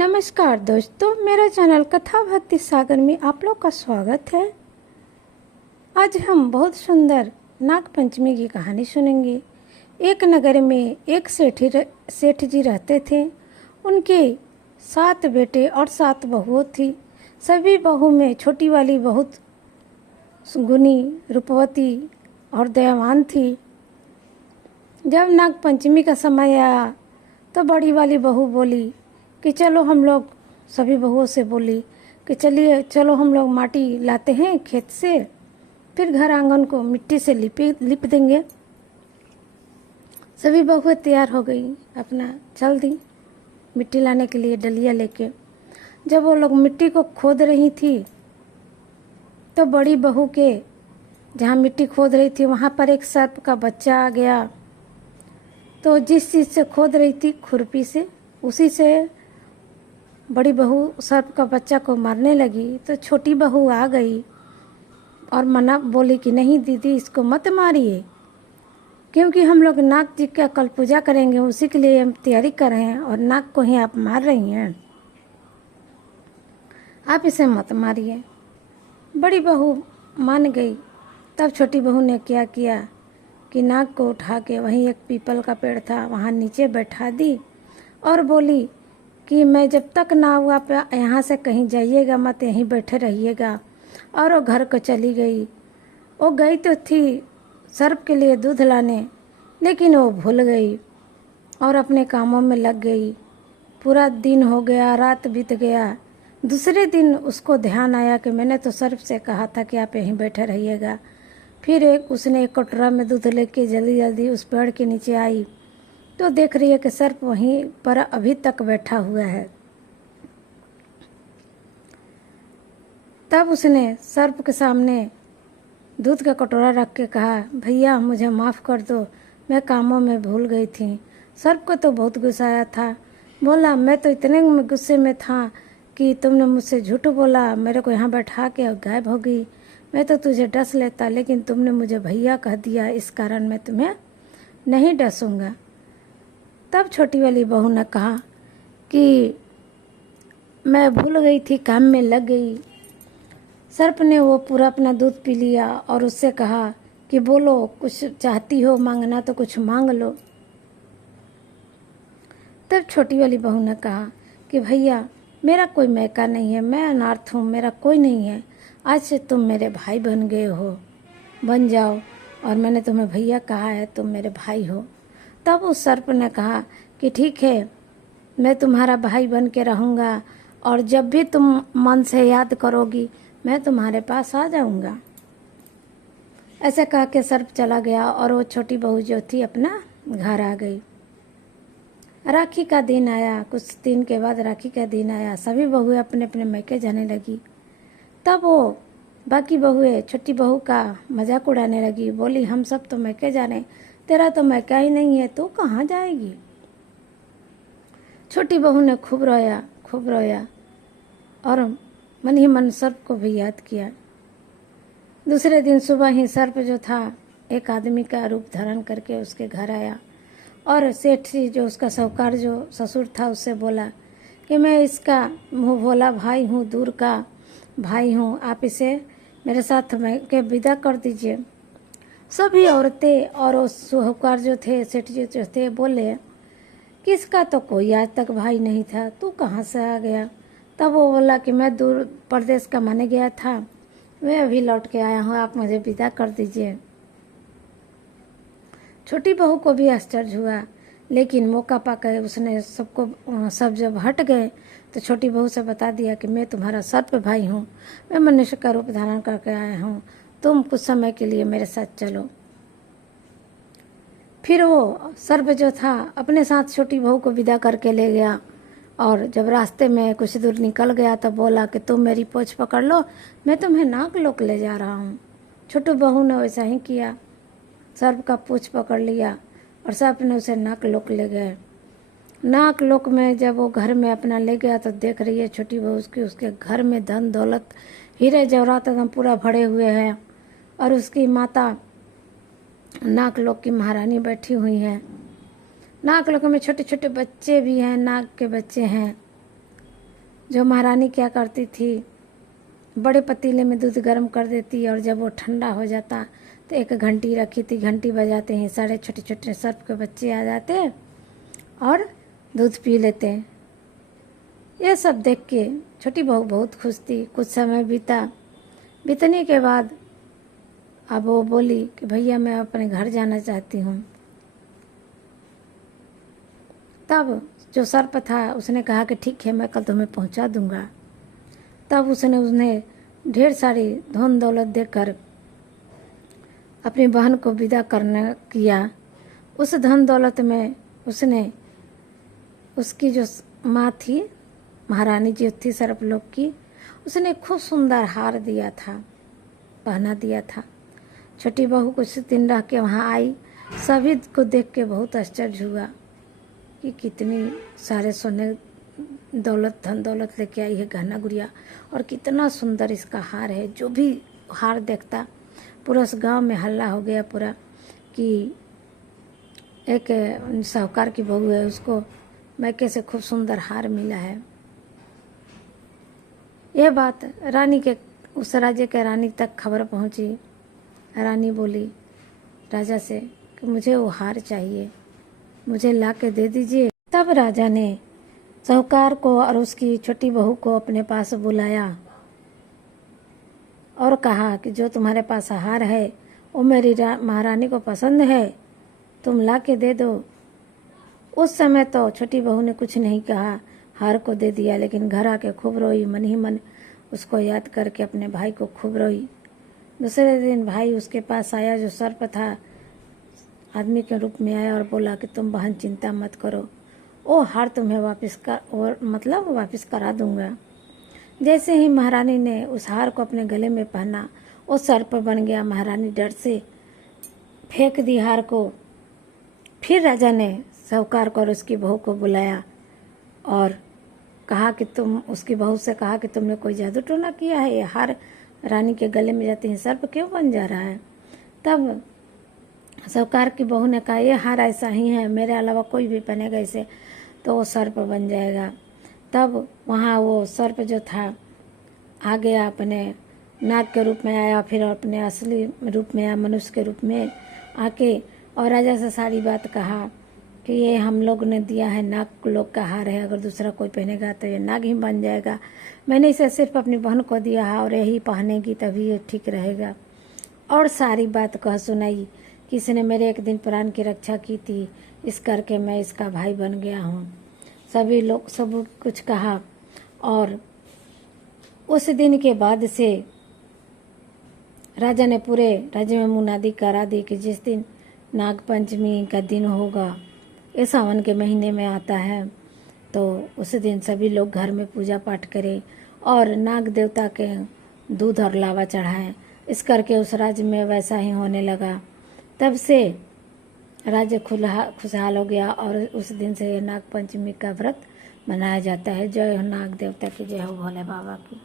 नमस्कार दोस्तों, मेरा चैनल कथा भक्ति सागर में आप लोग का स्वागत है। आज हम बहुत सुंदर नाग पंचमी की कहानी सुनेंगे। एक नगर में एक सेठ जी रहते थे। उनके 7 बेटे और 7 बहुओं थी। सभी बहू में छोटी वाली बहुत गुणी, रूपवती और दयावान थी। जब नाग पंचमी का समय आया तो बड़ी वाली बहू बोली कि चलो हम लोग, सभी बहुओं से बोली कि चलो हम लोग माटी लाते हैं खेत से, फिर घर आंगन को मिट्टी से लिप देंगे। सभी बहुएं तैयार हो गई, अपना चल दी मिट्टी लाने के लिए डलिया लेके। जब वो लोग मिट्टी को खोद रही थी तो बड़ी बहू के जहाँ मिट्टी खोद रही थी वहाँ पर एक सर्प का बच्चा आ गया। तो जिस चीज़ से खोद रही थी, खुरपी से, उसी से बड़ी बहू सर्प का बच्चा को मारने लगी। तो छोटी बहू आ गई और मना बोली कि नहीं दीदी, इसको मत मारिए, क्योंकि हम लोग नाग जी का कल पूजा करेंगे, उसी के लिए हम तैयारी कर रहे हैं और नाग को ही आप मार रही हैं, आप इसे मत मारिए। बड़ी बहू मान गई। तब छोटी बहू ने क्या किया कि नाग को उठा के वहीं एक पीपल का पेड़ था, वहाँ नीचे बैठा दी और बोली कि मैं जब तक ना हुआ पे यहाँ से कहीं जाइएगा मत, यहीं बैठे रहिएगा। और वो घर को चली गई। वो गई तो थी सर्प के लिए दूध लाने, लेकिन वो भूल गई और अपने कामों में लग गई। पूरा दिन हो गया, रात बीत गया। दूसरे दिन उसको ध्यान आया कि मैंने तो सर्प से कहा था कि आप यहीं बैठे रहिएगा। फिर उसने एक कटोरा में दूध लेके जल्दी जल्दी उस पेड़ के नीचे आई तो देख रही है कि सर्प वहीं पर अभी तक बैठा हुआ है। तब उसने सर्प के सामने दूध का कटोरा रख के कहा, भैया मुझे माफ़ कर दो, मैं कामों में भूल गई थी। सर्प को तो बहुत गुस्सा आया था। बोला, मैं तो इतने गुस्से में था कि तुमने मुझसे झूठ बोला, मेरे को यहाँ बैठा के गायब हो गई। मैं तो तुझे डस लेता, लेकिन तुमने मुझे भैया कह दिया, इस कारण मैं तुम्हें नहीं डसूंगा। तब छोटी वाली बहू ने कहा कि मैं भूल गई थी, काम में लग गई। सर्प ने वो पूरा अपना दूध पी लिया और उससे कहा कि बोलो, कुछ चाहती हो मांगना तो कुछ मांग लो। तब छोटी वाली बहू ने कहा कि भैया मेरा कोई मैका नहीं है, मैं अनाथ हूँ, मेरा कोई नहीं है। आज से तुम मेरे भाई बन गए हो, बन जाओ, और मैंने तुम्हें भैया कहा है, तुम मेरे भाई हो। तब उस सर्प ने कहा कि ठीक है, मैं तुम्हारा भाई बन के रहूँगा और जब भी तुम मन से याद करोगी मैं तुम्हारे पास आ जाऊँगा। ऐसे कह के सर्प चला गया और वो छोटी बहू जो थी अपना घर आ गई। राखी का दिन आया। कुछ दिन के बाद राखी का दिन आया। सभी बहुएं अपने अपने मैके जाने लगी। तब वो बाकी बहुएं छोटी बहू का मजाक उड़ाने लगी। बोली, हम सब तो मैके जाने, तेरा तो मैका ही नहीं है, तू कहाँ जाएगी। छोटी बहू ने खूब रोया और मन ही मन सर्प को भी याद किया। दूसरे दिन सुबह ही सर्प जो था एक आदमी का रूप धारण करके उसके घर आया और सेठ जी जो उसका साहूकार जो ससुर था उससे बोला कि मैं इसका मुँह भोला भाई हूँ, दूर का भाई हूँ, आप इसे मेरे साथ के विदा कर दीजिए। सभी औरतें और उस साहूकार जो थे, सेठ जी जो थे, बोले कि इसका तो कोई आज तक भाई नहीं था, तू कहाँ से आ गया। तब वो बोला कि मैं दूर प्रदेश का माने गया था, मैं अभी लौट के आया हूँ, आप मुझे विदा कर दीजिए। छोटी बहू को भी आश्चर्य हुआ, लेकिन मौका पाकर उसने सब जब हट गए तो छोटी बहू से बता दिया कि मैं तुम्हारा सर्प भाई हूँ, मैं मनुष्य का रूप धारण करके आया हूँ, तुम कुछ समय के लिए मेरे साथ चलो। फिर वो सर्प जो था अपने साथ छोटी बहू को विदा करके ले गया और जब रास्ते में कुछ दूर निकल गया तो बोला कि तुम मेरी पोंछ पकड़ लो, मैं तुम्हें नागलोक ले जा रहा हूँ। छोटी बहू ने वैसा ही किया, सर्प का पूंछ पकड़ लिया और सर्प ने उसे नागलोक ले गए। नागलोक में जब वो घर में अपना ले गया तो देख रही है छोटी बहू उसके घर में धन दौलत, हीरे जवाहरात एकदम पूरा भरे हुए हैं और उसकी माता नागलोक की महारानी बैठी हुई है। नागलोक में छोटे छोटे बच्चे भी हैं, नाग के बच्चे हैं। जो महारानी क्या करती थी, बड़े पतीले में दूध गर्म कर देती और जब वो ठंडा हो जाता तो एक घंटी रखी थी, घंटी बजाते ही सारे छोटे छोटे सर्प के बच्चे आ जाते और दूध पी लेते। ये सब देख के छोटी बहू बहुत खुश थी। कुछ समय बीतने के बाद अब वो बोली कि भैया मैं अपने घर जाना चाहती हूँ। तब जो सर्प था उसने कहा कि ठीक है, मैं कल तुम्हें पहुँचा दूँगा। तब उसने उन्हें ढेर सारी धन दौलत देकर अपनी बहन को विदा करना किया। उस धन दौलत में उसने उसकी जो माँ थी, महारानी जो थी सर्पलोक की, उसने खूब सुंदर हार दिया था, पहना दिया था। छोटी बहू कुछ दिन रह के वहाँ आई। सभी को देख के बहुत आश्चर्य हुआ कि कितनी सारे सोने दौलत धन दौलत लेके आई है, गहना गुड़िया, और कितना सुंदर इसका हार है। जो भी हार देखता पूरा उस गांव में हल्ला हो गया पूरा कि एक साहूकार की बहू है, उसको मैके से खूब सुंदर हार मिला है। यह बात रानी के उस राज्य के रानी तक खबर पहुंची। रानी बोली राजा से कि मुझे वो हार चाहिए, मुझे ला के दे दीजिए। तब राजा ने साहूकार को और उसकी छोटी बहू को अपने पास बुलाया और कहा कि जो तुम्हारे पास हार है वो मेरी महारानी को पसंद है, तुम ला के दे दो। उस समय तो छोटी बहू ने कुछ नहीं कहा, हार को दे दिया, लेकिन घर आके खूब रोई, मन ही मन उसको याद करके अपने भाई को खूब रोई। दूसरे दिन भाई उसके पास आया, जो सर्प था आदमी के रूप में आया और बोला कि तुम बहन चिंता मत करो, वो हार तुम्हें वापस करा दूंगा। जैसे ही महारानी ने उस हार को अपने गले में पहना, वो सर्प बन गया। महारानी डर से फेंक दी हार को। फिर राजा ने साहूकार को और उसकी बहू को बुलाया और कहा कि उसकी बहू से कहा कि तुमने कोई जादू टोना किया है, ये हार रानी के गले में जाते ही सर्प क्यों बन जा रहा है। तब साहूकार की बहू ने कहा ये हार ऐसा ही है, मेरे अलावा कोई भी पहनेगा इसे तो वो सर्प बन जाएगा। तब वहाँ वो सर्प जो था आ गया, अपने नाग के रूप में आया, फिर अपने असली रूप में आया, मनुष्य के रूप में आके, और राजा से सारी बात कहा कि ये हम लोग ने दिया है, नाग लोग का हार है, अगर दूसरा कोई पहनेगा तो ये नाग ही बन जाएगा। मैंने इसे सिर्फ अपनी बहन को दिया है और यही पहनेगी तभी ये ठीक रहेगा। और सारी बात कह सुनाई कि इसने मेरे एक दिन प्राण की रक्षा की थी, इस करके मैं इसका भाई बन गया हूँ। सभी लोग सब कुछ कहा और उस दिन के बाद से राजा ने पूरे राज्य में मुनादी करा दी कि जिस दिन नाग पंचमी का दिन होगा, ये सावन के महीने में आता है, तो उस दिन सभी लोग घर में पूजा पाठ करें और नाग देवता के दूध और लावा चढ़ाएं। इस करके उस राज्य में वैसा ही होने लगा। तब से राज्य खुशहाल हो गया और उस दिन से नाग पंचमी का व्रत मनाया जाता है। जय हो नाग देवता की, जय हो भोले बाबा की।